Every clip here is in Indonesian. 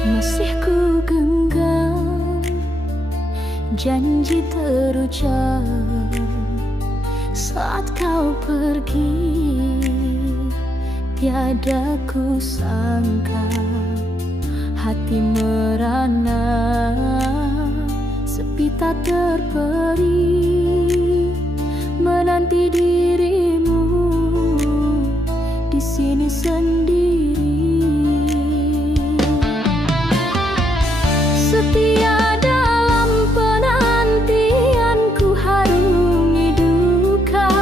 Masih ku genggam janji terucap saat kau pergi. Tiada ku sangka hati merana, sepi tak terperi, menanti dirimu di sini sendiri. Setia dalam penantianku harungi duka,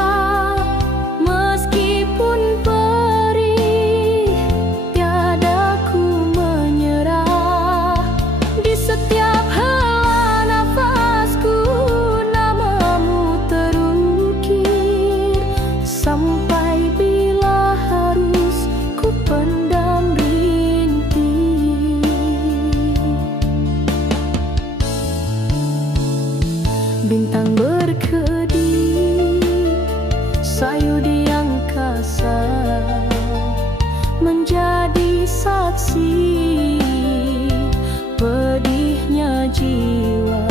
meskipun perih tiada ku menyerah. Di setiap hela nafasku namamu terukir, sampai bila harus ku pendam rintik. Bintang berkedip, sayu di angkasa, menjadi saksi pedihnya jiwa.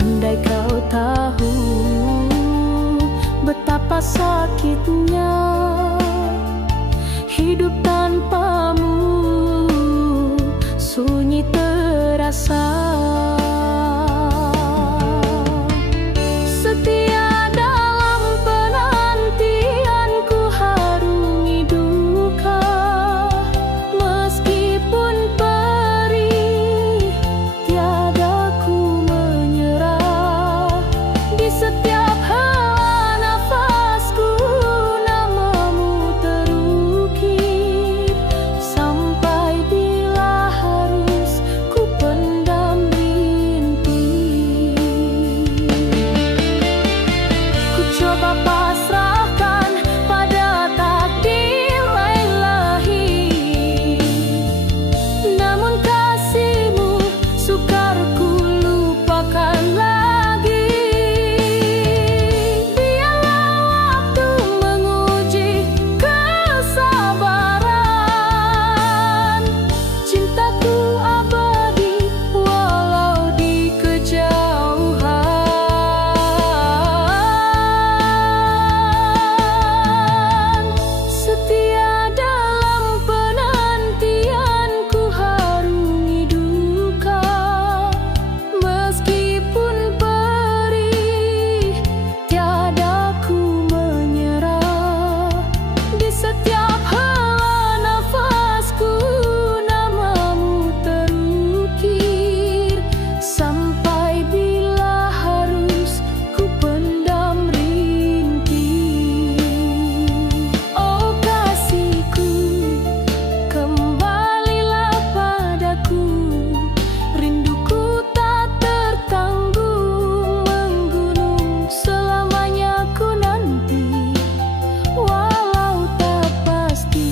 Andai kau tahu betapa sakitnya hidup tanpamu, sunyi terasa. Setia dalam penantianku harungi duka, meskipun perih tiada ku menyerah. Di setiap hela nafasku namamu terukir, sampai bila harus ku pendam rintik. Ku coba pasrahkan pada takdir ilahi, namun kasihmu sukar ku lupakan lagi. Biarlah waktu menguji kesabaran, cintaku abadi walau di kejauhan. Setia dalam penantianku harungi duka, meskipun perih tiada ku menyerah. Di setiap hela nafasku namamu terukir, sampai bila harus ku pendam rintik. Oh kasihku, kembalilah padaku, rinduku tak tertanggung menggunung. Selamanya ku nanti, walau tak pasti,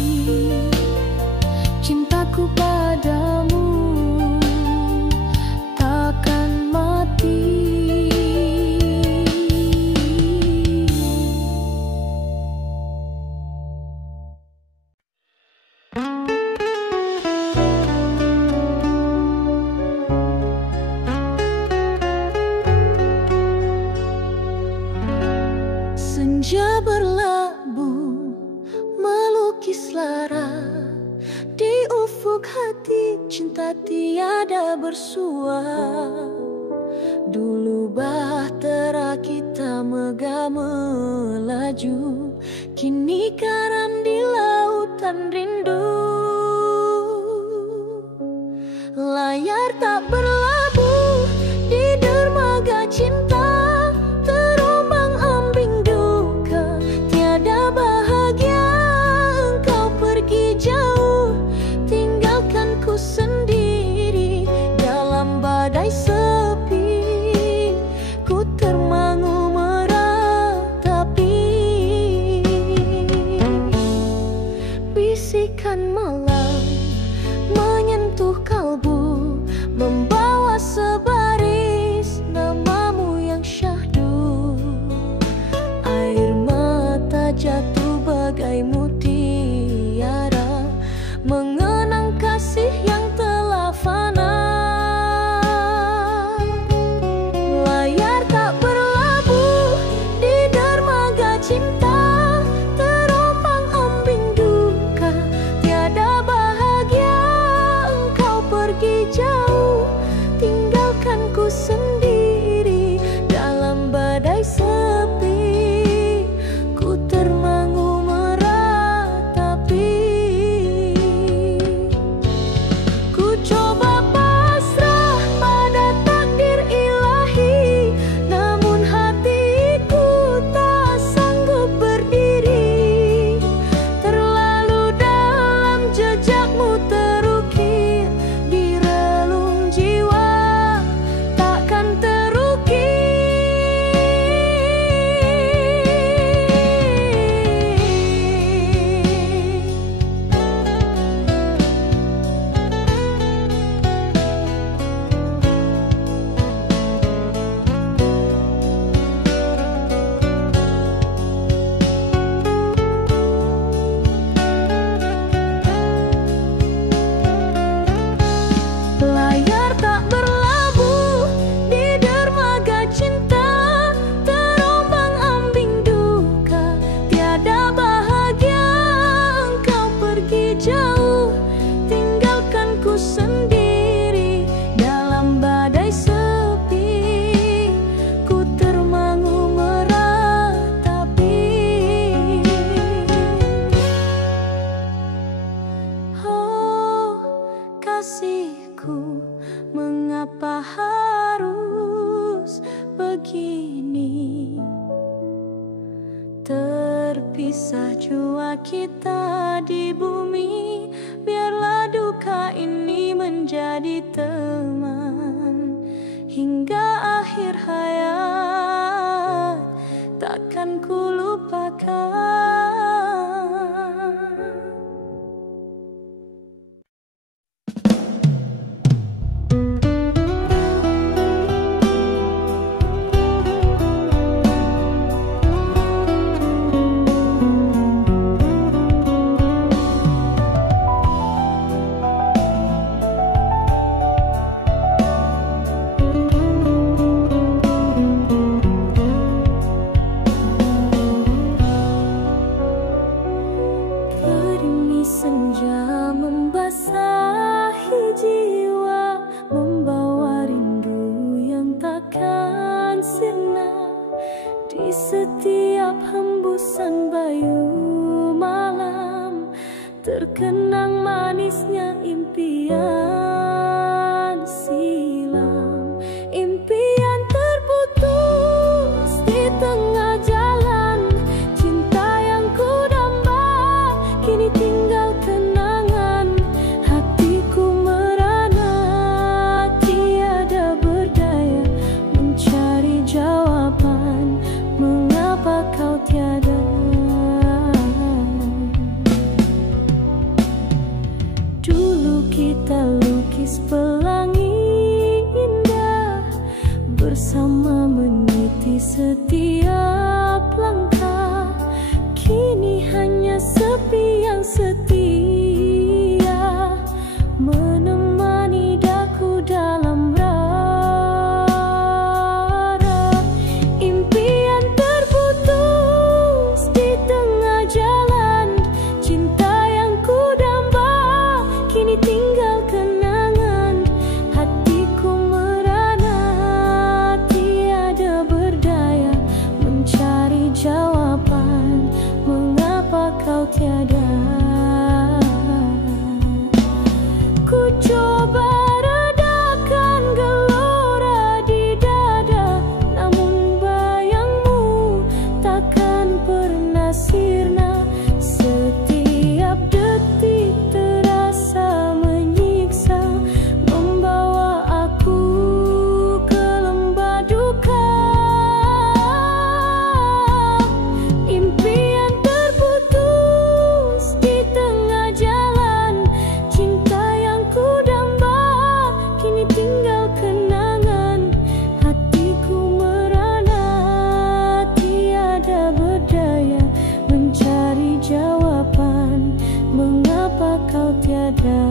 cintaku padamu takkan mati. Senja berlabuh melukis lara di ufuk hati, cinta tiada bersua. Dulu bahtera kita megah melaju, kini karam di lautan rindu. Layar tak berlabuh di dermaga cinta, terombang-ambing duka, tiada bahagia. Engkau pergi jauh, tinggalkan ku sendiri dalam badai sepi. Ku termangu meratapi bisikan Kekasihku, mengapa harus begini? Terpisah jua kita di bumi, biarlah duka ini menjadi teman hingga akhir hayat, takkan ku lupakan. Senja membasahi jiwa, membawa rindu yang takkan sirna. Di setiap hembusan bayu malam, terkenang manisnya impian silam. Impian terputus di tengah jalan, cinta yang ku damba kini tinggal kenangan. Hatiku merana, tiada berdaya mencari jawaban, mengapa kau tiada. Dulu kita lukis pelangi indah, bersama meniti setiap langkah. Kini hanya sepi yang setia, menemani daku dalam rara. Impian terputus di tengah jalan, cinta yang ku damba kini tinggal kenangan. Hatiku merana, tiada berdaya mencari jawaban, mengapa kau tiada. Ku coba redakan gelora di dada, namun bayangmu takkan pernah sirna. Setiap detik terasa menyiksa, membawa aku ke lembah duka. Impian terputus di tengah jalan, cinta yang ku damba kini tinggal kenangan. Hatiku merana, tiada berdaya mencari jawaban, mengapa kau tiada.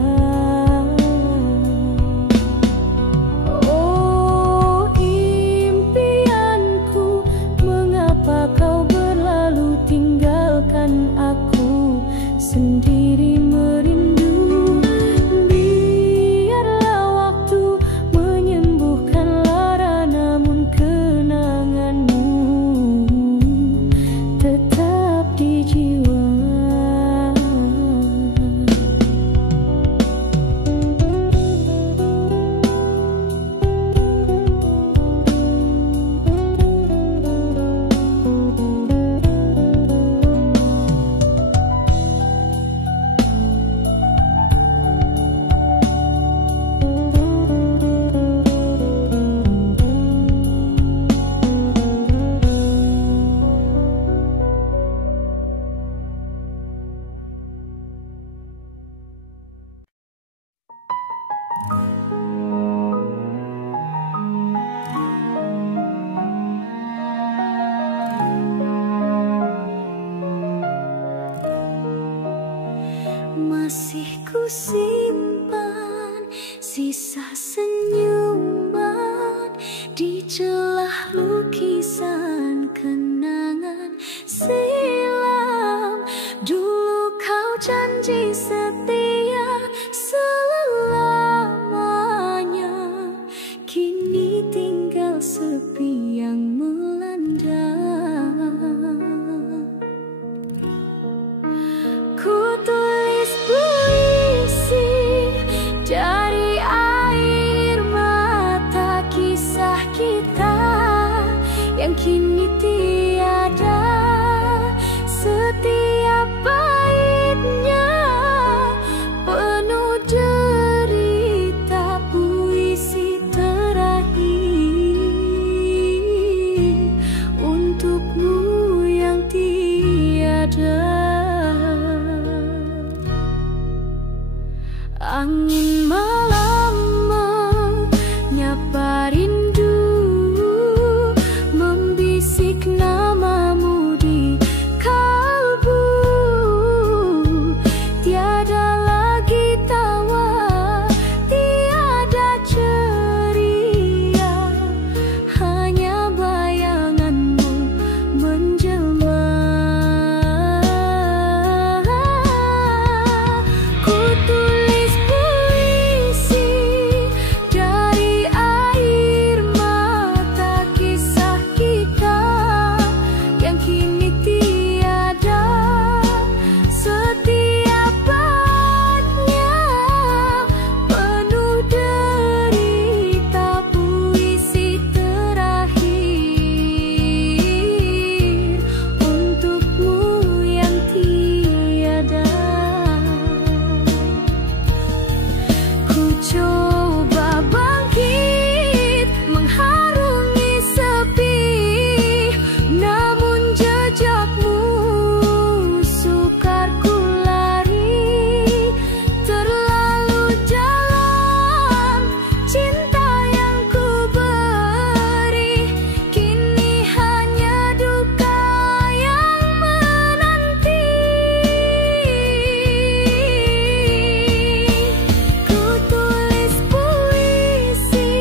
Oh impianku, mengapa kau berlalu tinggalkan aku sendiri merindu. Biarlah waktu menyembuhkan lara, namun kenanganmu tetap di jiwa. Masih ku simpan sisa senyuman di celah lukisan kenangan silam. Dulu kau janji setia selamanya, kini tinggal sepi yang melanda. Ku tulis puisi Angin malam menyapa rindu, membisik namamu di kalbu. Tiada lagi tawa, tiada ceria, hanya bayanganmu menjelma. Ku tulis puisi dari air mata kisah kita yang kini tiada. Setiap baitnya penuh derita, puisi terakhir untukmu yang tiada. Ku coba bangkit mengharungi sepi, namun jejakmu sukar ku lari. Terlalu dalam cinta yang ku beri, kini hanya duka yang menanti. Ku tulis puisi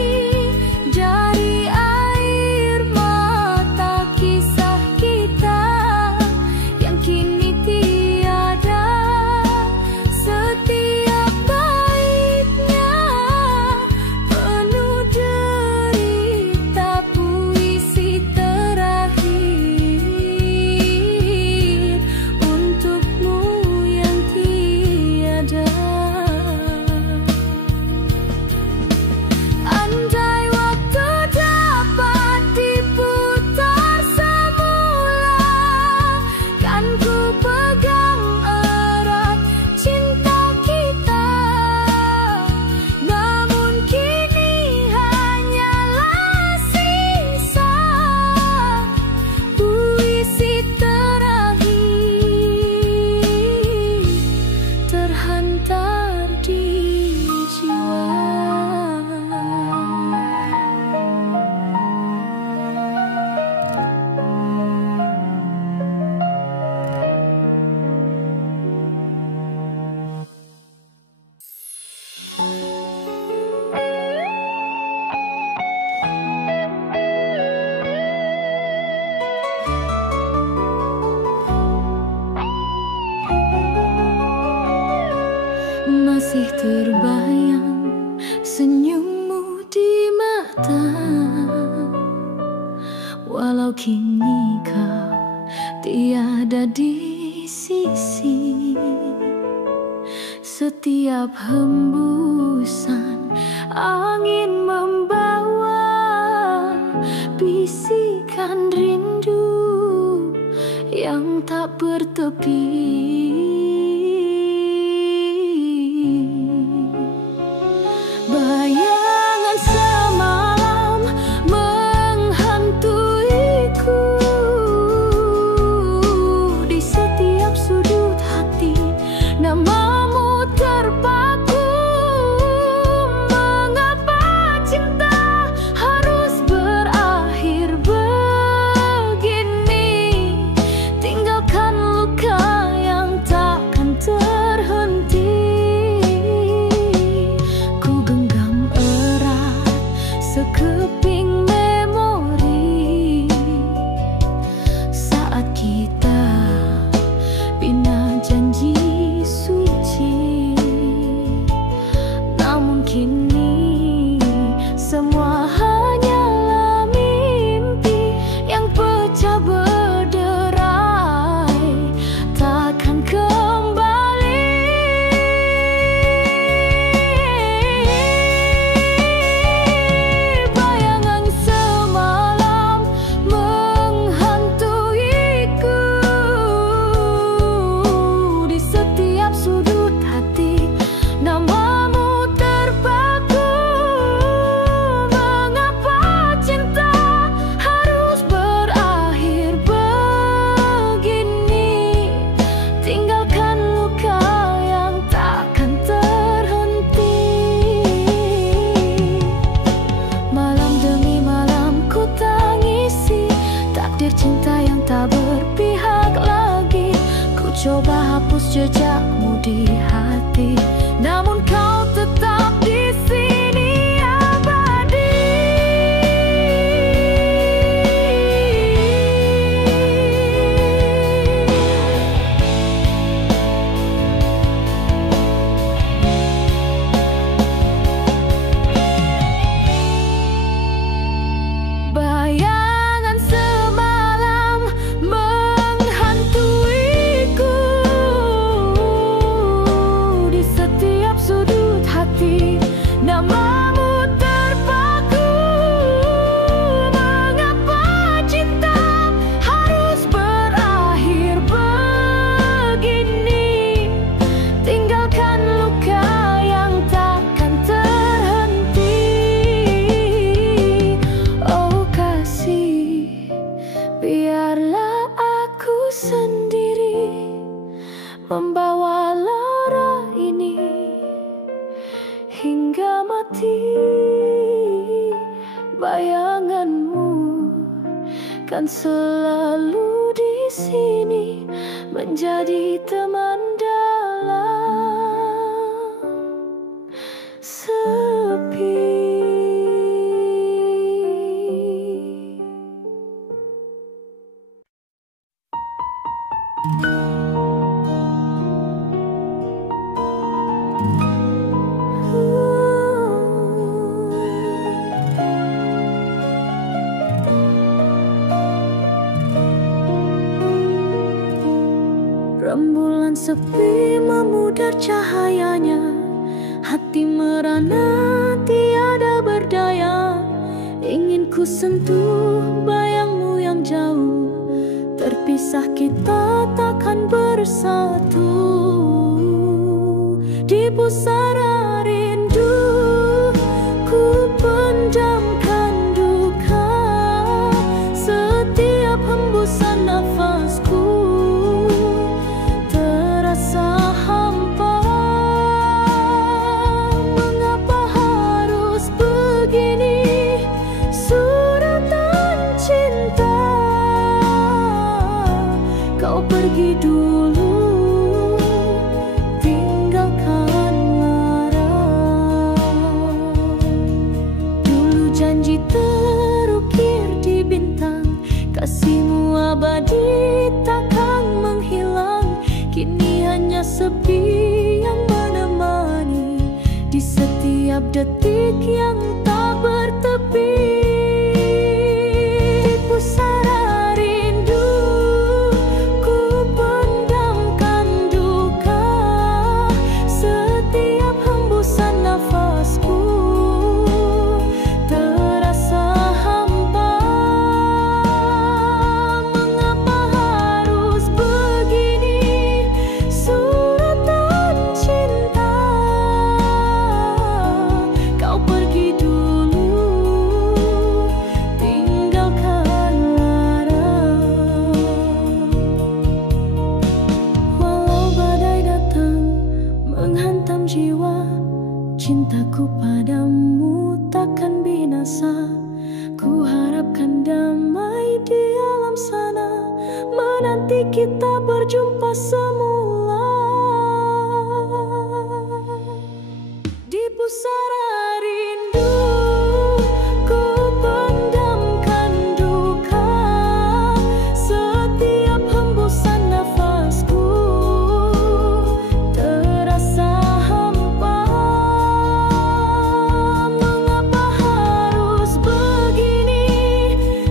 dari air mata kisah kita yang kini tiada. Setiap baitnya penuh derita, puisi terakhir untukmu yang tiada. Andai waktu dapat diputar semula, kan ku pegang erat cinta kita. Namun kini hanyalah sisa puisi terakhir terhantar di jiwa. Masih terbayang senyummu di mata, walau kini kau tiada di sisi. Setiap hembusan angin membawa bisikan rindu yang tak bertepi. Bayangan semalam menghantuiku, di setiap sudut hati namamu terpaku. Mengapa cinta harus berakhir begini? Tinggalkan luka yang takkan terhenti. Ku genggam erat sekeping memori saat kita bina janji suci. Namun kini semua hanyalah mimpi yang pecah berderai, takkan kembali. Bayangan semalam menghantuiku, di setiap sudut hati namamu terpaku. jejakmu di hati, namun kau tetap di sini abadi. Bayangan semalam menghantuiku di setiap sudut hati, namamu terpaku. Mengapa cinta harus berakhir begini? Tinggalkan luka yang takkan terhenti. Oh kasih, biarlah aku sendiri membawa lara ini hingga mati. Bayanganmu kan selalu di sini menjadi teman dalam sepi. Rembulan sepi memudar cahayanya, hati merana tiada berdaya. Ingin ku sentuh bayangmu yang jauh, terpisah kita takkan bersatu. Di pusara rindu ku pendamkan duka, setiap hembusan nafasku terasa hampa. Mengapa harus begini? Suratan cinta, kau pergi dulu, tinggalkan lara. Dulu janji terukir di bintang, kasihmu abadi takkan menghilang. Kini hanya sepi yang menemani di setiap detik yang tak bertepi. Di pusara rindu ku pendamkan duka, setiap hembusan nafasku terasa hampa. Mengapa harus begini? Suratan cinta, kau pergi dulu, tinggalkan lara. Walau badai datang menghantam jiwa, cintaku padamu takkan binasa. Ku harapkan damai di alam sana, menanti kita berjumpa semula. Di pusara rindu ku pendamkan duka, setiap hembusan nafasku terasa hampa. Mengapa harus begini?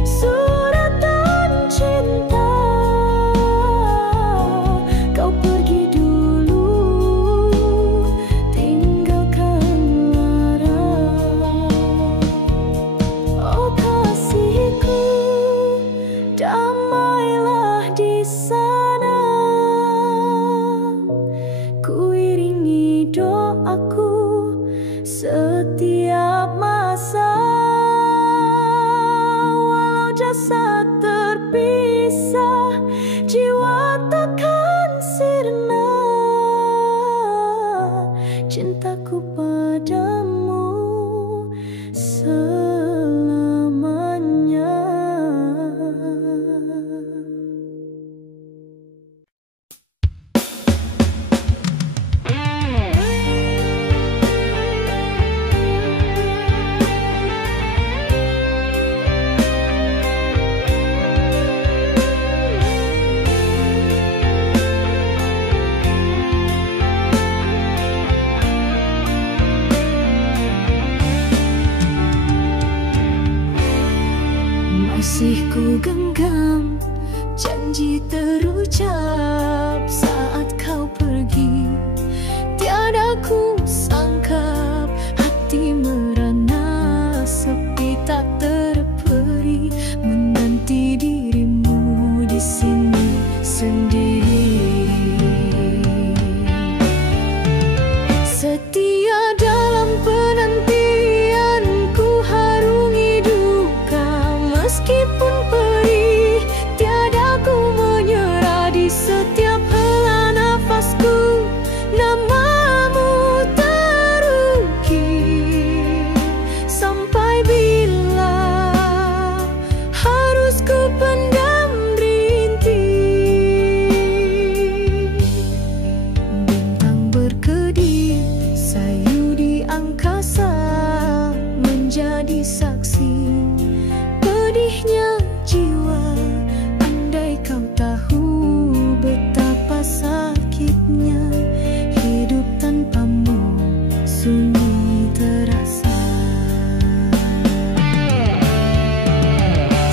Suratan cinta, kau pergi dulu, tinggalkan lara. Oh kasihku, damailah di sana. Ku iringi doaku setiap masa. Walau jasad terpisah, jiwa takkan sirna. Cintaku padamu selamanya. Kasihku genggam, janji terucap saat kau pergi. Tiada ku sangka hati merana, sepi tak terperi, menanti dirimu di sini sendiri. Setia dalam penantian, ku harungi duka meskipun perih. Tiada ku menyerah di setiap hela nafasku, namamu terukir. Sampai bila harus ku pendam rintih? Bintang berkedip, sayu di angkasa, menjadi saksi pedihnya jiwa. Andai kau tahu betapa sakitnya hidup tanpamu, sunyi terasa.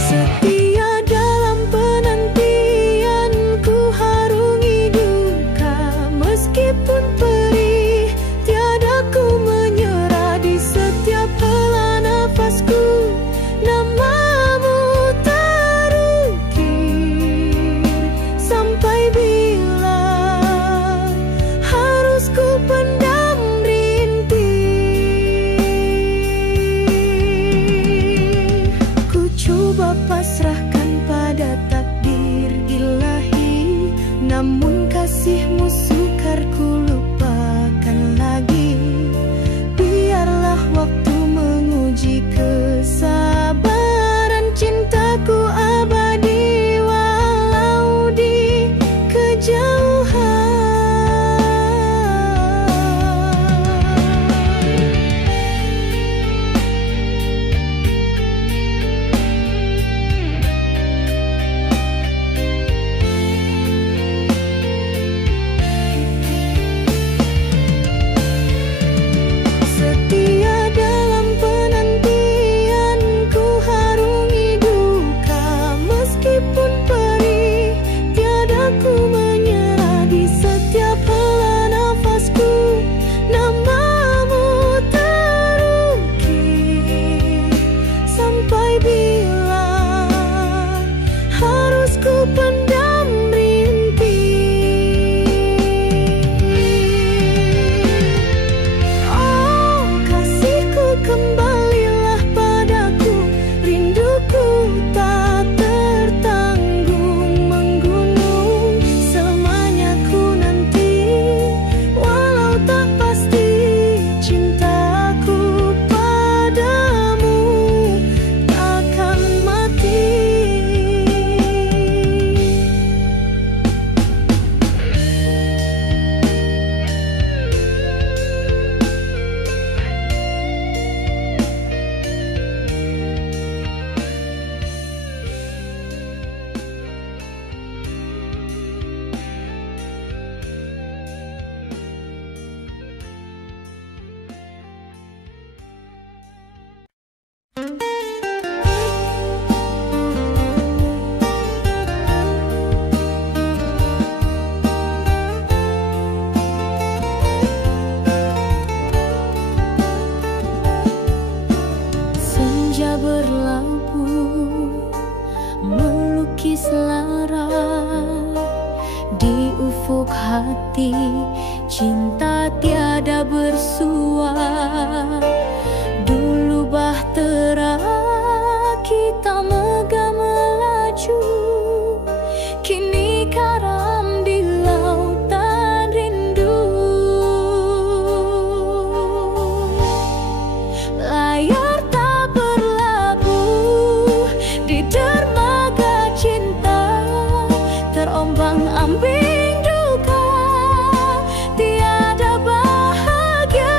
Setia dalam penantian, ku harungi duka meskipun perih. Tiada ku menyerah di setiap hela nafasku, namamu terukir. Sampai bila harus ku pendam rintih? Ku coba pasrahkan pada takdir ilahi, namun kasihmu sukar ku lupakan lagi. Biarlah waktu menguji kesabaran, cintaku abadi walau di kejauhan. Setia dalam penantian, ku harungi duka meskipun perih. Tiada ku menyerah di setiap hela nafasku, namamu terukir. Sampai bila harus ku pendam rintih? Oh kasihku, kembalilah padaku, rinduku tak tertanggung menggunung. Selamanya ku nanti, walau tak pasti, cintaku padamu takkan mati. Senja berlabuh melukis lara di ufuk hati, cinta tiada bersua. Dulu bahtera kita megah melaju, kini karam di lautan rindu. Layar tak berlabuh di dermaga cinta, terombang-ambing duka, tiada bahagia.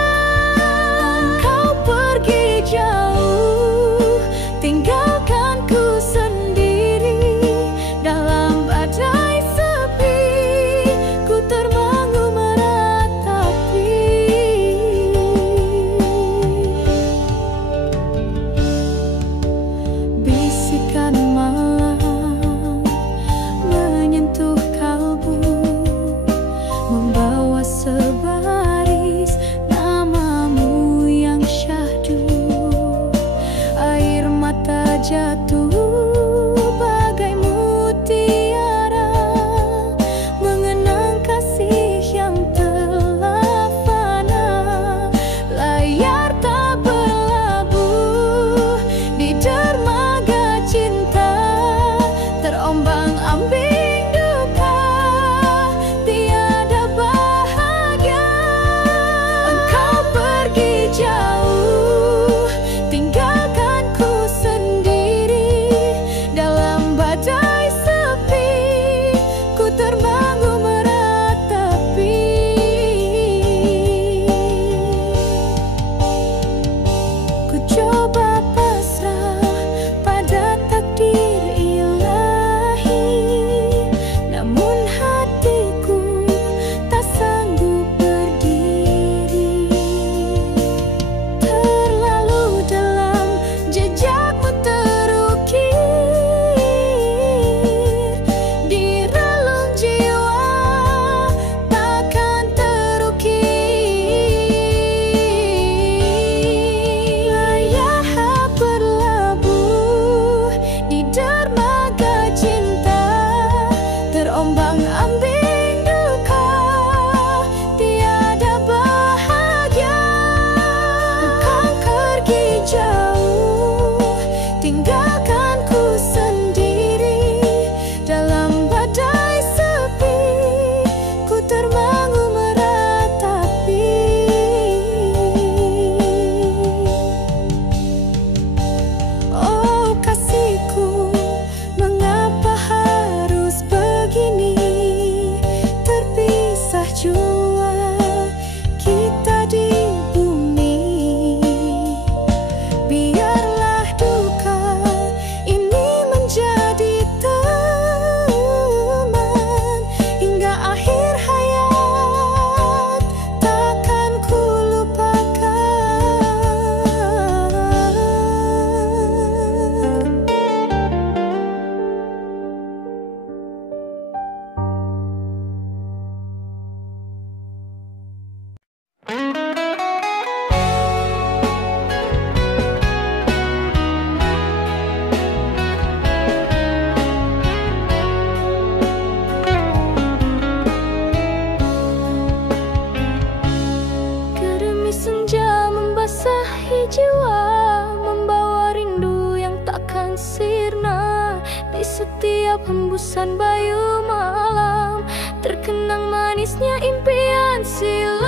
jiwa, membawa rindu yang takkan sirna. Di setiap hembusan bayu malam, terkenang manisnya impian silam.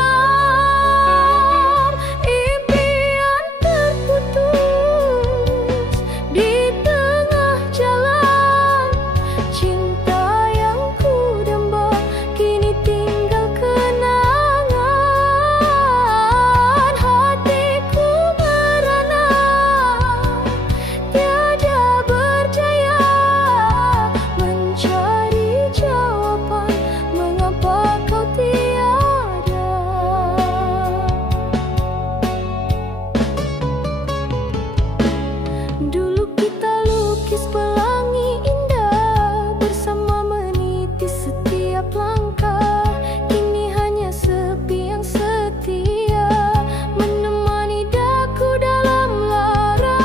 Impian terputus di tengah jalan, cinta yang ku damba kini tinggal kenangan. Hatiku merana, tiada berdaya mencari jawaban mengapa kau tiada. Dulu kita lukis pelangi indah bersama meniti setiap langkah. Kini hanya sepi yang setia menemani daku dalam lara.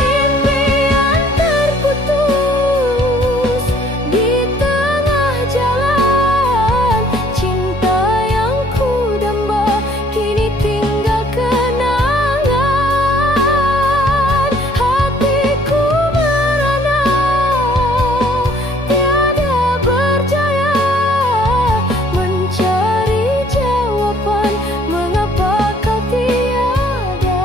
Impian terputus di tengah jalan, cinta yang ku damba kini tinggal kenangan. Hatiku merana, tiada berdaya mencari jawaban mengapa kau tiada.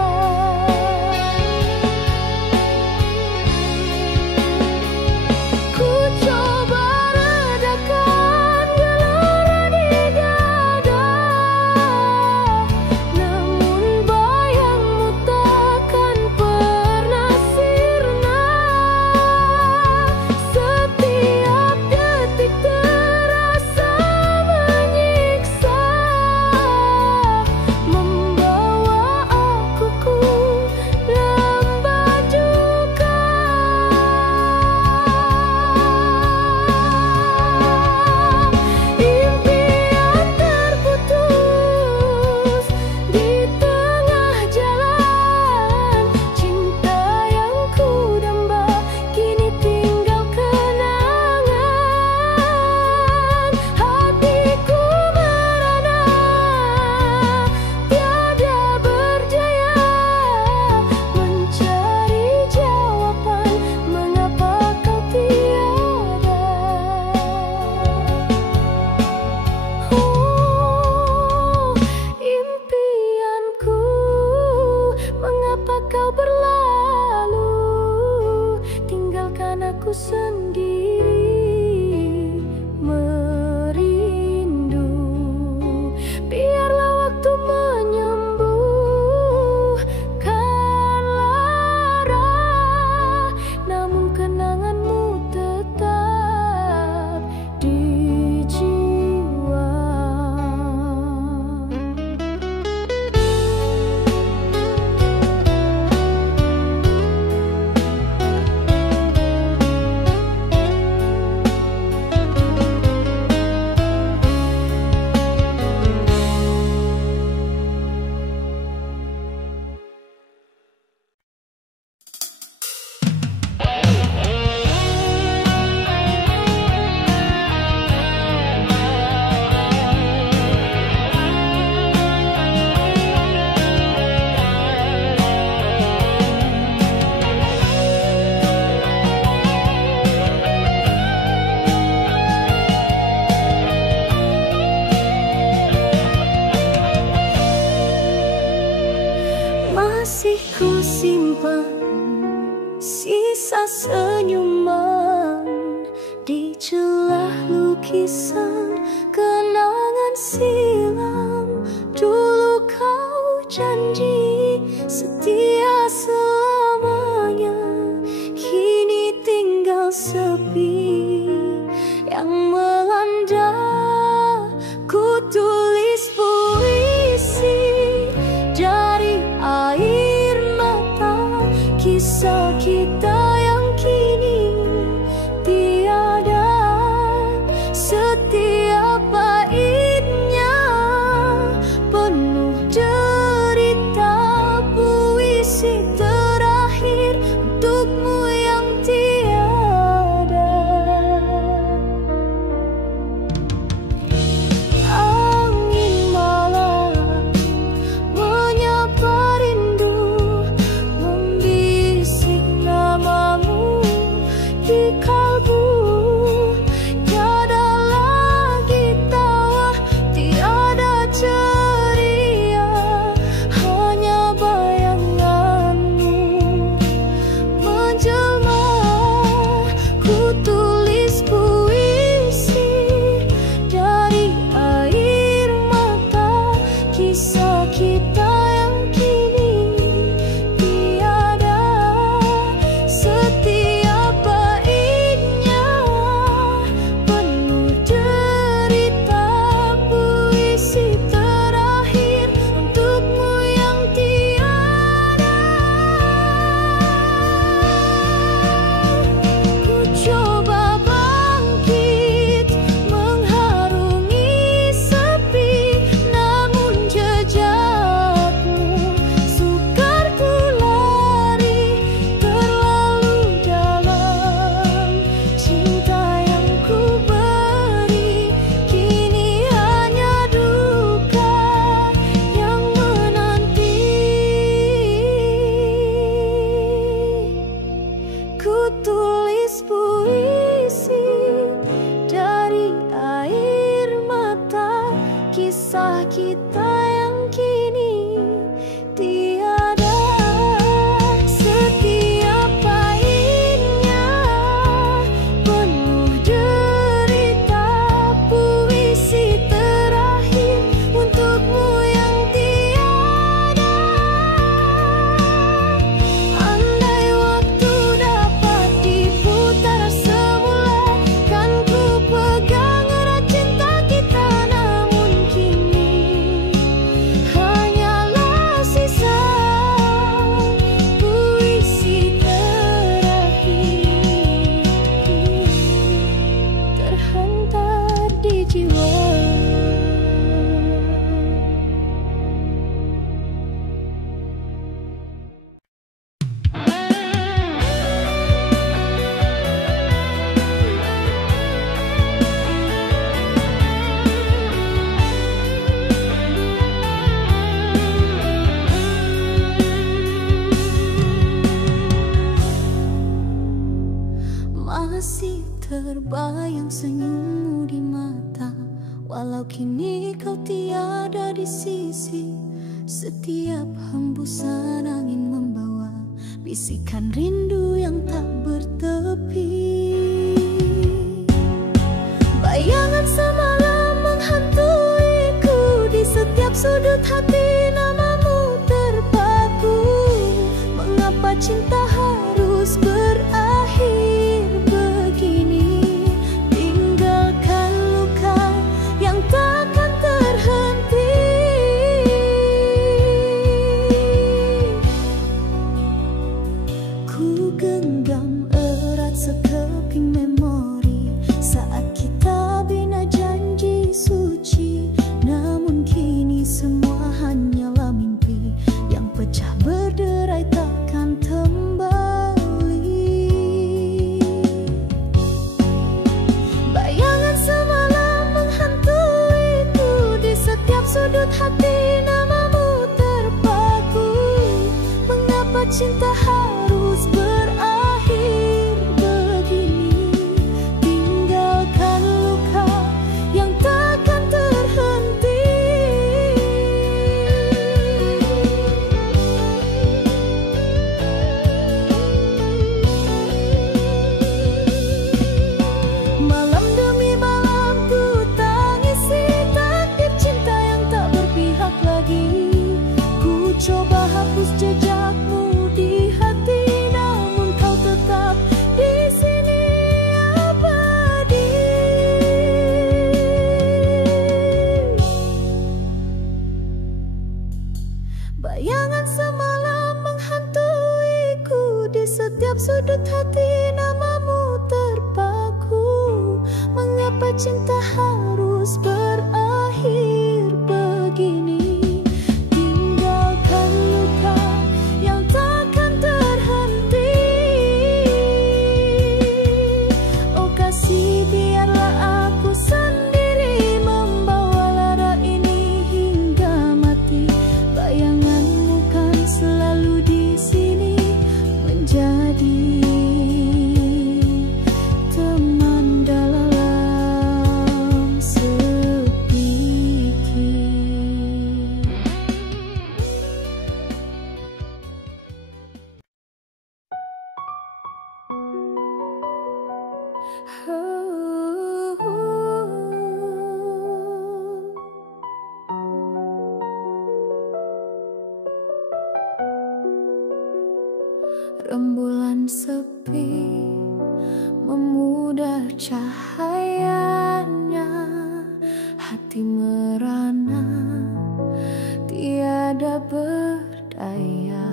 Ku coba redakan gelora di dada, namun bayangmu takkan pernah sirna. Setiap detik terasa menyiksa, membawa aku ku lembah duka. Impian terputus di tengah jalan, cinta yang ku damba kini tinggal kenangan. Hatiku merana, tiada berdaya mencari jawaban mengapa kau tiada. Impianku, mengapa kau berlalu, tinggalkan aku sendiri merindu. Biarlah waktu menyembuhkan lara, namun kenanganmu tetap di jiwa. Masih ku simpan sisa senyuman di celah lukisan kenangan silam. Dulu kau janji setia selamanya, kini tinggal sepi yang melanda. Ku tulis puisi dari air mata, kisah kita yang kini tiada. Setiap baitnya penuh derita puisi kita yang kini tiada. Setiap pahitnya penuh derita, puisi terakhir untukmu yang tiada. Andai waktu dapat diputar semula, kan ku pegang erat cinta kita. Namun kini hanyalah sisa puisi terakhir terhantar di jiwa. Masih terbayang senyummu di mata, walau kini kau tiada di sisi. Setiap hembusan angin membawa bisikan rindu yang tak bertepi. Bayangan semalam menghantuiku, di setiap sudut hati namamu terpaku. Mengapa cinta harus berakhir begini, tinggalkan luka yang takkan terhenti. Ku genggam erat sekeping memori saat kita bina janji suci. Namun kini semua hanyalah mimpi yang pecah berderai takkan kembali. Bayangan semalam menghantuiku, di setiap sudut hati namamu terpaku. Mengapa cinta harus berakhir begini, tinggalkan luka yang takkan terhenti. Malam demi malam ku tangisi takdir cinta yang tak berpihak lagi. Ku coba hapus jejakmu di hati, namun kau tetap di sini abadi. Bayangan semalam menghantuiku, di setiap sudut hati namamu terpaku. Mengapa cinta harus berakhir begini, tinggalkan luka yang takkan terhenti. Oh kasih, biarlah aku sendiri membawa lara ini hingga mati. Bayanganmu kan selalu di sini menjadi teman dalam sepi. Rembulan sepi memudar cahayanya, hati merana tiada berdaya.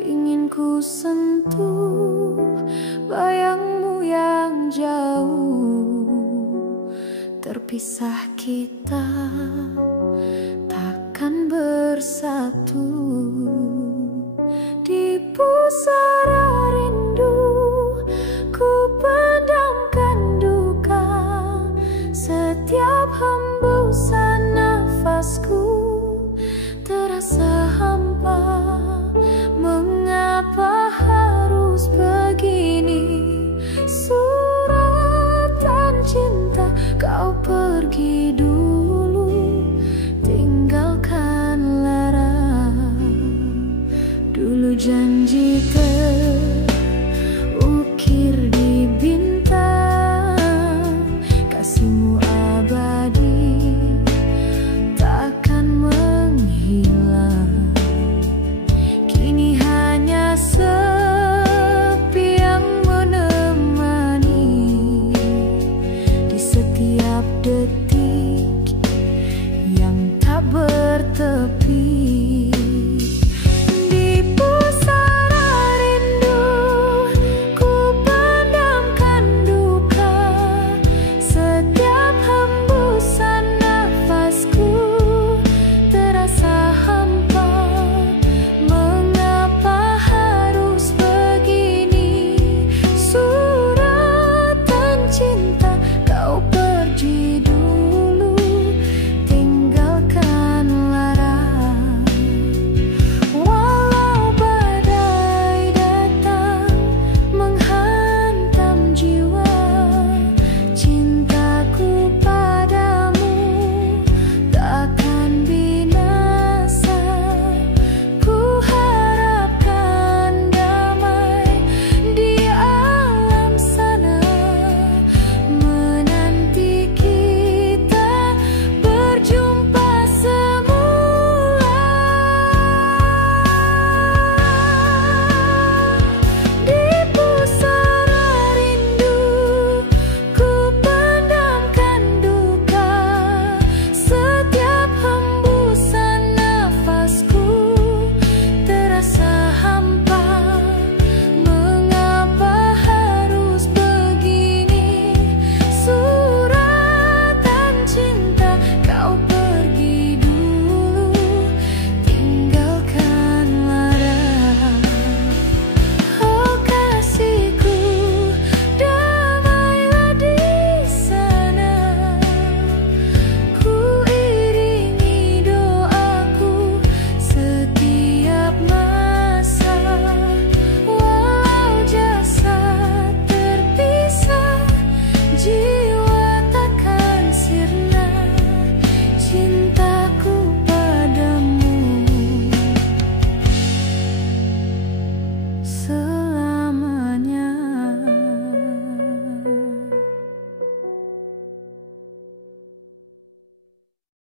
Ingin ku sentuh bayangmu yang jauh, terpisah kita